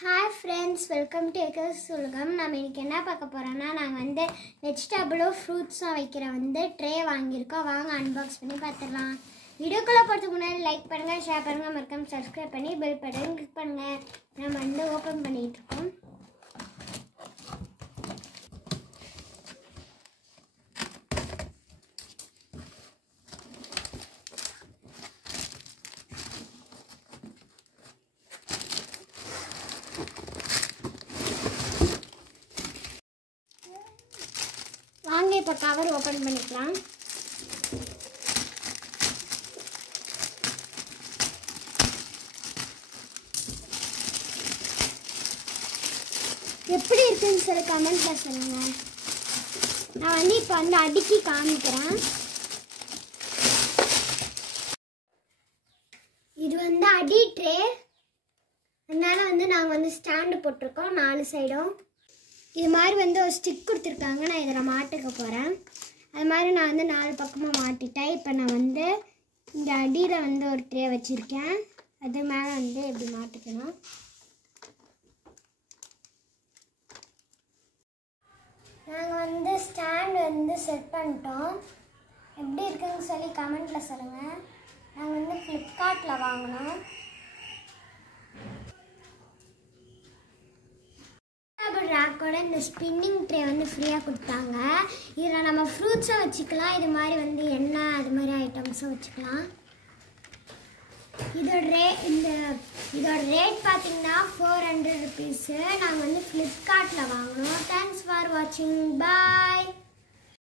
Hi friends, welcome to Ekkas Sulgam. நம்ம இன்னைக்கு என்ன பார்க்க போறோம்னா நாங்க வெஜிடபிளோ ஃப்ரூட்ஸோ வைக்கிற ட்ரே வாங்கியிருக்கோம். வாங்க அன்பாக்ஸ் பண்ணி பார்த்துடலாம். வீடியோக்குள்ள போறதுக்கு முன்னாடி லைக் பண்ணுங்க, ஷேர் பண்ணுங்க, மறக்காம சப்ஸ்கிரைப் பண்ணி பெல் பட்டன் கிளிக் பண்ணுங்க. நம்ம ஓபன் பண்ணிட்டு இருக்கோம். வாங்க இப்போ கவர் ஓபன் பண்ணிக்கலாம். எப்படி இருக்குன்னு சொல்லி கமெண்ட்ல சொல்லுங்க. நான் இப்போ அடுக்கி காமிக்கிறேன். இது அடி ட்ரே, அதனால நாங்கள் ஸ்டாண்டு போட்டிருக்கோம் 4 சைடும். இது மாதிரி ஒரு ஸ்டிக் கொடுத்துருக்காங்க. நான் இதில் மாட்டுக்க போகிறேன். அது மாதிரி நான் 4 பக்கமாக மாட்டிட்டேன். இப்போ நான் இந்த அடியில் ஒரு ட்ரே வச்சுருக்கேன். அது மேலே எப்படி மாட்டிக்கணும். நாங்கள் ஸ்டாண்ட் செட் பண்ணிட்டோம். எப்படி இருக்குன்னு சொல்லி கமெண்ட்டில் சொல்லுங்கள். நாங்கள் ஃப்ளிப்கார்ட்டில் வாங்கினோம். ராக்கோட இந்த ஸ்பின்னிங் ட்ரே ஃப்ரீயாக கொடுத்தாங்க. இதில் நம்ம ஃப்ரூட்ஸும் வச்சுக்கலாம். இது மாதிரி எண்ணெய் அது மாதிரி ஐட்டம்ஸும் வச்சுக்கலாம். இதோட ரேட் பார்த்தீங்கன்னா 400 rupees. நாங்கள் ஃப்ளிப்கார்ட்டில் வாங்கினோம். தேங்க்ஸ் ஃபார் வாட்சிங். பாய்.